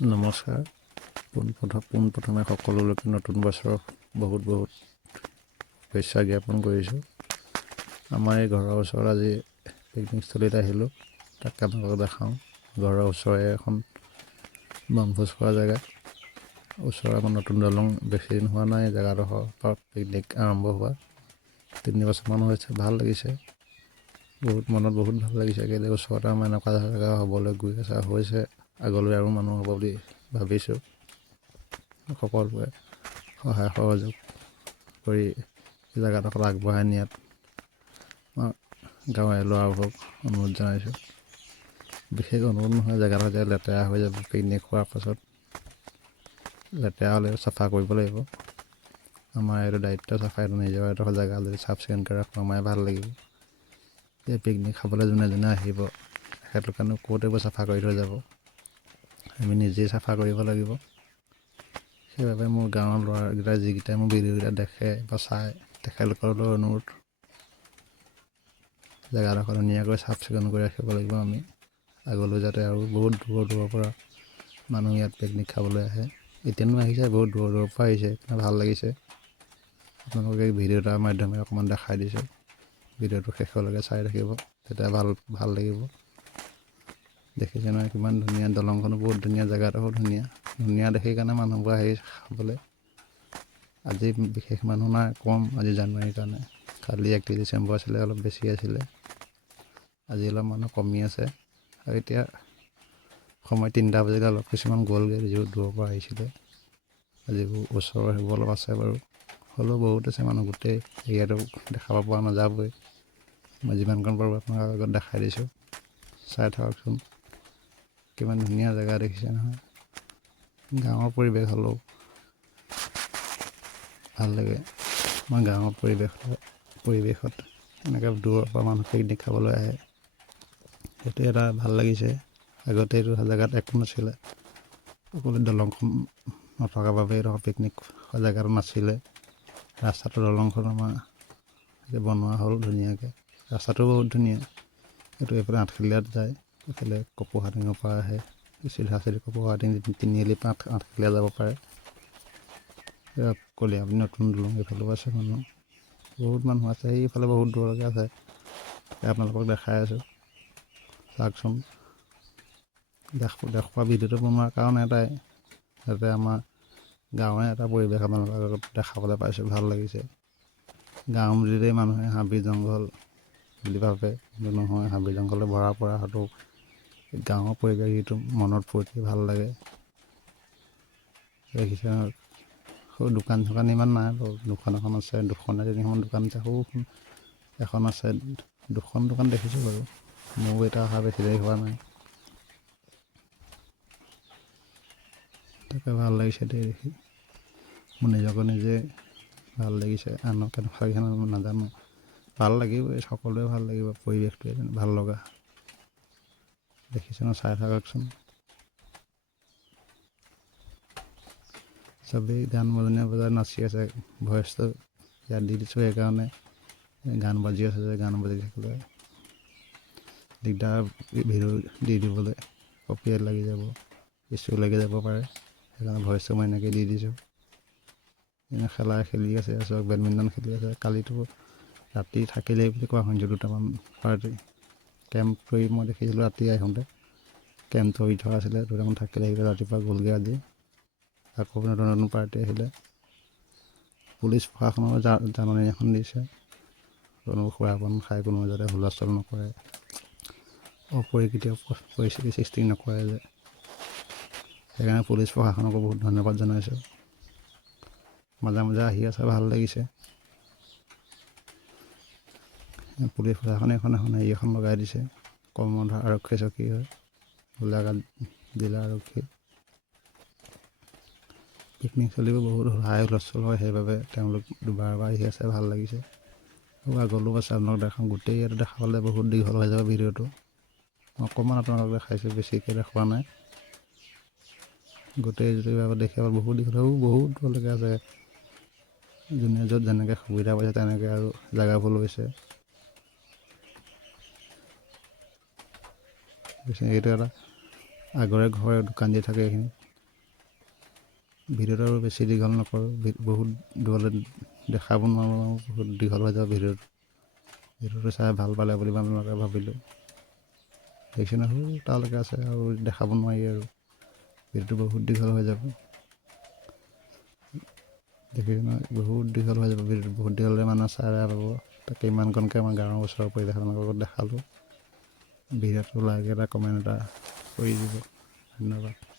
নমস্কাৰ। পোনপ্ৰথমে সকলোলৈকে নতুন বছৰৰ বহুত শুভেচ্ছা জ্ঞাপন কৰিছোঁ। আমাৰ এই ঘৰৰ ওচৰত আজি পিকনিকস্থলীত আহিলোঁ, তাক আপোনালোকক দেখাওঁ। ঘৰৰ ওচৰৰে এখন বনভোজ খোৱা জেগা। ওচৰৰ আমাৰ নতুন দলং বেছি দিন হোৱা নাই জেগাডোখৰ পৰা পিকনিক আৰম্ভ হোৱা 3 বছৰমান হৈছে। ভাল লাগিছে, মনত বহুত ভাল লাগিছে। কেলৈ ওচৰতে আমাৰ এনেকুৱা জেগা হ'বলৈ গৈ হৈছে। আগলৈ আৰু মানুহ হ'ব বুলি ভাবিছোঁ। সকলোৱে সহায় সহযোগ কৰি জেগাডোখৰ আগবঢ়াই নিয়াত গাঁৱৰ ল'ৰাবোৰক অনুৰোধ জনাইছোঁ। বিশেষ অনুৰোধ নহয়, জেগাডোখৰ যে লেতেৰা হৈ যাব পিকনিক খোৱাৰ পাছত। লেতেৰা হ'লে চাফা কৰিব লাগিব। আমাৰ এইটো দায়িত্ব, চাফাইটো নিজৰ এডোখৰ জেগা যদি চাফ চিকুণকৈ ৰাখোঁ আমাৰে ভাল লাগিব। এই পিকনিক খাবলৈ যোনে আহিব তেখেতলোকেনো ক'ত এইবোৰ চাফা কৰি থৈ যাব। আমি নিজেই চাফা কৰিব লাগিব। সেইবাবে মোৰ গাঁৱৰ ল'ৰাকেইটা যিকেইটাই মোৰ ভিডিঅ'কেইটা দেখে বা চায়, তেখেতলোকলৈ অনুৰোধ, জেগাডোখৰ ধুনীয়াকৈ চাফ চিকুণ কৰি ৰাখিব লাগিব আমি। আগলৈ যাতে আৰু বহুত দূৰৰ পৰা মানুহ ইয়াত পিকনিক খাবলৈ আহে। এতিয়ানো আহিছে, বহুত দূৰৰ পৰা আহিছে, ভাল লাগিছে। আপোনালোকে এই ভিডিঅ' এটাৰ মাধ্যমেৰে অকণমান দেখাই দিছোঁ। ভিডিঅ'টো শেষলৈকে চাই থাকিব, তেতিয়া ভাল লাগিব। দেখিছে নহয় কিমান ধুনীয়া, দলংখনো বহুত ধুনীয়া, জেগাডোখৰো ধুনীয়া দেখি কাৰণে মানুহবোৰ আহি খাবলৈ। আজি বিশেষ মানুহ নাই, কম আজি জানুৱাৰীৰ কাৰণে। কালি 31 ডিচেম্বৰ আছিলে, অলপ বেছি আছিলে। আজি অলপ মানুহ কমি আছে। আৰু এতিয়া সময় 3টা বাজিলে, অলপ কিছুমান গ'লগৈ যিবোৰ দূৰৰ পৰা আহিছিলে। যিবোৰ ওচৰৰ সেইবোৰ অলপ আছে বাৰু, হ'লেও বহুত আছে মানুহ। গোটেই এৰিয়াটো দেখাব পৰা নাযাবই। মই যিমানকণ পাৰোঁ আপোনালোকৰ আগত দেখাই দিছোঁ, চাই থাককচোন। কিমান ধুনীয়া জেগা দেখিছে নহয়। গাঁৱৰ পৰিৱেশ হ'লেও ভাল লাগে। আমাৰ গাঁৱৰ পৰিৱেশত এনেকৈ দূৰৰ পৰা মানুহ পিকনিক খাবলৈ আহে, সেইটো এটা ভাল লাগিছে। আগতে এইটো জেগাত একো নাছিলে, অকল দলংখন নথকাৰ বাবে এইডোখৰ পিকনিক খোৱা জেগাটো নাছিলে। ৰাস্তাটো দলংখন আমাৰ বনোৱা হ'ল ধুনীয়াকৈ। ৰাস্তাটো বহুত ধুনীয়া। এইটো এইফালে আঠখেলীয়াত যায়, এইফালে কপৌহাটিঙৰ পৰা আহে, চিধা কপৌহাটিং তিনিআলিৰ পৰা আঠখেলীয়া যাব পাৰে। কলিয়াবৰী নতুন দলং এইফালেও আছে মানুহ, বহুত মানুহ আছে। সেইফালে বহুত দূৰলৈকে আছে, আপোনালোকক দেখাই আছোঁ, চাওকচোন। দেখুওৱা ভিডিঅ'টো বনোৱাৰ কাৰণ এটাই, যাতে আমাৰ গাঁৱৰে এটা পৰিৱেশ আপোনালোকৰ আগত দেখাবলৈ পাইছোঁ, ভাল লাগিছে। গাঁও বুলিলেই মানুহে হাবি জংঘল বুলি ভাবে, কিন্তু নহয়, হাবি জংঘলে ভৰা পৰা হয়তো গাঁৱৰ পৰিৱেশ যিটো মনত ফূৰ্তি ভাল লাগে। দেখিছে সৰু দোকান চোকান ইমান নাই বাৰু, দুখন এখন আছে, 2খন 3খন দোকান আছে। সৰু এখন আছে, 2খন দোকান দেখিছোঁ বাৰু। মোৰো এটা অহা বেছি দেৰি হোৱা নাই। তাকে ভাল লাগিছে দেখি, মোৰ নিজকে নিজে ভাল লাগিছে। আনক কেনেকুৱা লাগিছে নাজানো, ভাল লাগিবই, সকলোৱে ভাল লাগিব। পৰিৱেশটোৱে ভাল লগা দেখিছে ন, চাই থাককচোন। চবেই গান বজাই নাচি আছে। ভইচটো ইয়াত দি দিছোঁ সেইকাৰণে, গান বাজি আছে যে, গান বাজি থাকিলে দিগদাৰ ভিডিঅ' দি দিবলৈ, কপিৰাইট লাগি যাব, ইছ্যু লাগি যাব পাৰে। সেইকাৰণে ভইচটো মই এনেকৈ দি দিছোঁ। এনে খেলি আছে, চব বেডমিণ্টন খেলি আছে। কালিতো ৰাতি থাকিলেই বুলি কোৱা শুনিছোঁ, 2টামান পাৰ্টি কেম্প কৰি মই দেখিছিলোঁ ৰাতি আহোঁতে। কেম্প ধৰি থকা আছিলে, 2টামান থাকিলে, ৰাতিপুৱা গ'লগৈ আজি। আকৌ নতুন পাৰ্টি আহিলে। পুলিচ প্ৰশাসনৰ জাননী এখন দিছে, কোনো সুৰাপান খাই কোনো যাতে হুলস্থুল নকৰে, অপৰিকৃত পৰিস্থিতি সৃষ্টি নকৰে যে। সেইকাৰণে পুলিচ প্ৰশাসনকো বহুত ধন্যবাদ জনাইছোঁ। মাজে মাজে আহি আছে, ভাল লাগিছে। পুলিচ প্ৰশাসনে এখন এখন লগাই দিছে, কৰ্মধাৰ আৰক্ষী চকী হয়, গোলাঘাট জিলা আৰক্ষী। পিকনিক চলিবোৰ বহুত হাই হুলস্থুল হয়, সেইবাবে তেওঁলোক দুবাৰ আহি আছে, ভাল লাগিছে। আৰু আগলৈও আছে, আপোনালোক দেখাওঁ। গোটেই ইয়াত দেখাবলৈ বহুত দীঘল হৈ যাব ভিডিঅ'টো, অকণমান আপোনালোক দেখাইছোঁ, বেছিকৈ দেখুওৱা নাই। গোটেই যদি দেখিব বহুত দীঘল, বহুত দূৰলৈকে আছে। যোনে য'ত যেনেকৈ সুবিধা পাইছে তেনেকৈ আৰু জেগাবোৰ লৈছে। এইটো এটা আগৰে ঘৰে দোকান দি থাকে, এইখিনি ভিডিঅ'টো আৰু বেছি দীঘল নকৰোঁ, বহুত দূৰলৈ দেখাব নোৱাৰোঁ, বহুত দীঘল হৈ যাব ভিডিঅ'টো চাই ভাল পালে বুলি আপোনালোকে ভাবিলোঁ। দেখিছে নহয় তালৈকে আছে আৰু দেখাব নোৱাৰি আৰু ভিডিঅ'টো বহুত দীঘল হৈ যাব। দেখিছে নহয় বহুত দীঘল হৈ যাব ভিডিঅ'টো, বহুত দীঘল হ'লে মানুহে চাই বেয়া পাব। তাকে ইমানকণকৈ আমাৰ গাঁৱৰ ওচৰৰ পৰিৱেশ আপোনালোকৰ লগত দেখালোঁ। ভিডিঅ'টো লাইক এটা কমেণ্ট এটা কৰি দিব। ধন্যবাদ।